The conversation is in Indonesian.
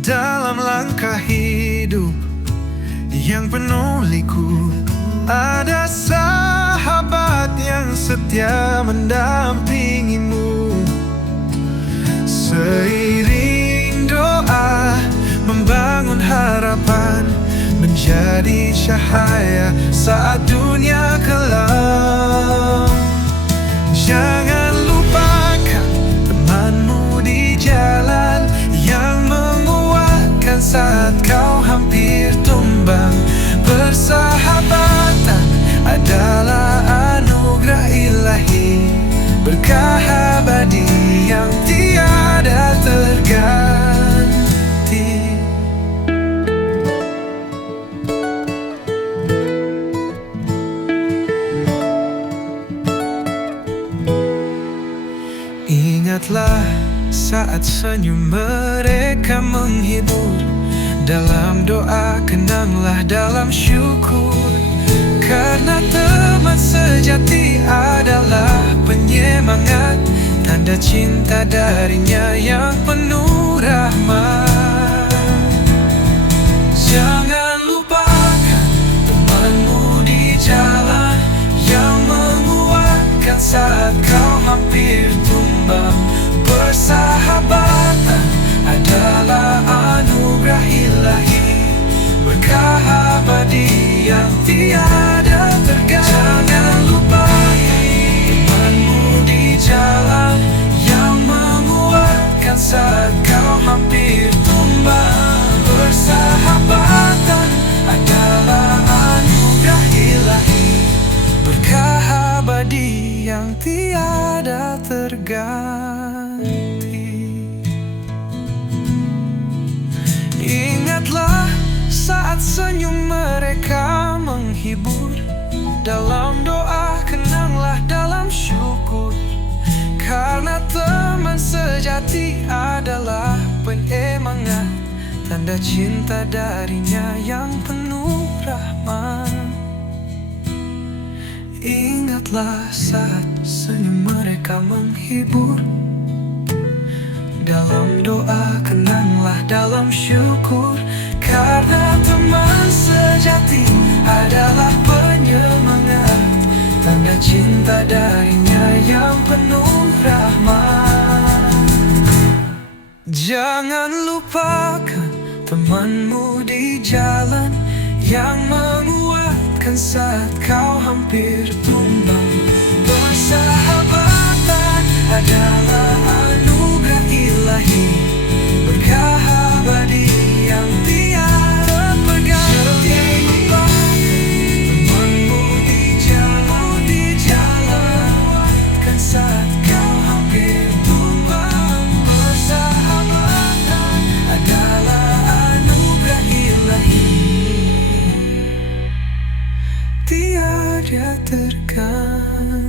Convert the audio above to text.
dalam langkah hidup yang penuh liku. Ada sahabat yang setia mendampingimu. Seiring doa membangun harapan, menjadi cahaya saat dunia kelam. Jangan lupakan temanmu di jalan yang menguatkan saat kau hampir tumbang. Persahabatan adalah anugerah ilahi, berkah abadi yang tiada terganti. Ingatlah saat senyum mereka menghibur, dalam doa kenanglah dalam syukur. Karena teman sejati adalah penyemangat, tanda cinta darinya yang penuh rahmat. Jangan lupakan temanmu di jalan yang menguatkan saat kau hampir tumbang. Persahabatan adalah anugerah ilahi, berkah abadi yang tiada terganti. Jangan lupa temanmu di jalan yang menguatkan saat kau hampir tumbang. Persahabatan adalah anugerah ilahi, berkah abadi yang tiada terganti. Ingatlah saat senyum mereka menghibur, dalam doa kenanglah dalam syukur. Karena teman sejati adalah penyemangat, tanda cinta darinya yang penuh rahmat. Ingatlah saat senyum mereka menghibur, dalam doa kenanglah dalam syukur. Karena teman sejati adalah penyemangat, tanda cinta darinya yang penuh rahmat. Jangan lupakan temanmu di jalan yang menguatkan saat kau hampir tumbang. Persahabatan adalah anugerah ilahi, berkah abadi yang tiada terganti. Temanmu di jalan menguatkan saat kau hampir tumbang. Persahabatan adalah anugerah ilahi, tiada terganti.